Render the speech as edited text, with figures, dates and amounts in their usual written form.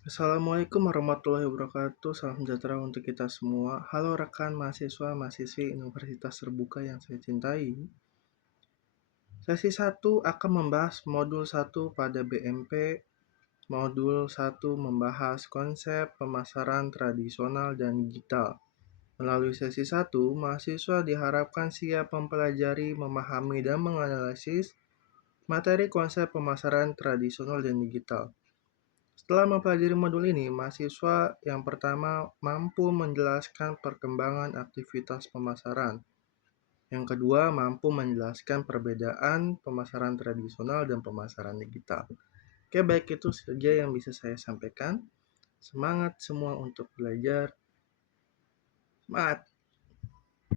Assalamualaikum warahmatullahi wabarakatuh. Salam sejahtera untuk kita semua. Halo rekan mahasiswa, mahasiswi Universitas Terbuka yang saya cintai. Sesi 1 akan membahas modul 1 pada BMP. Modul 1 membahas konsep pemasaran tradisional dan digital. Melalui sesi 1, mahasiswa diharapkan siap mempelajari, memahami, dan menganalisis materi konsep pemasaran tradisional dan digital. Setelah mempelajari modul ini, mahasiswa yang pertama mampu menjelaskan perkembangan aktivitas pemasaran. Yang kedua, mampu menjelaskan perbedaan pemasaran tradisional dan pemasaran digital. Oke, baik itu saja yang bisa saya sampaikan. Semangat semua untuk belajar. Semangat!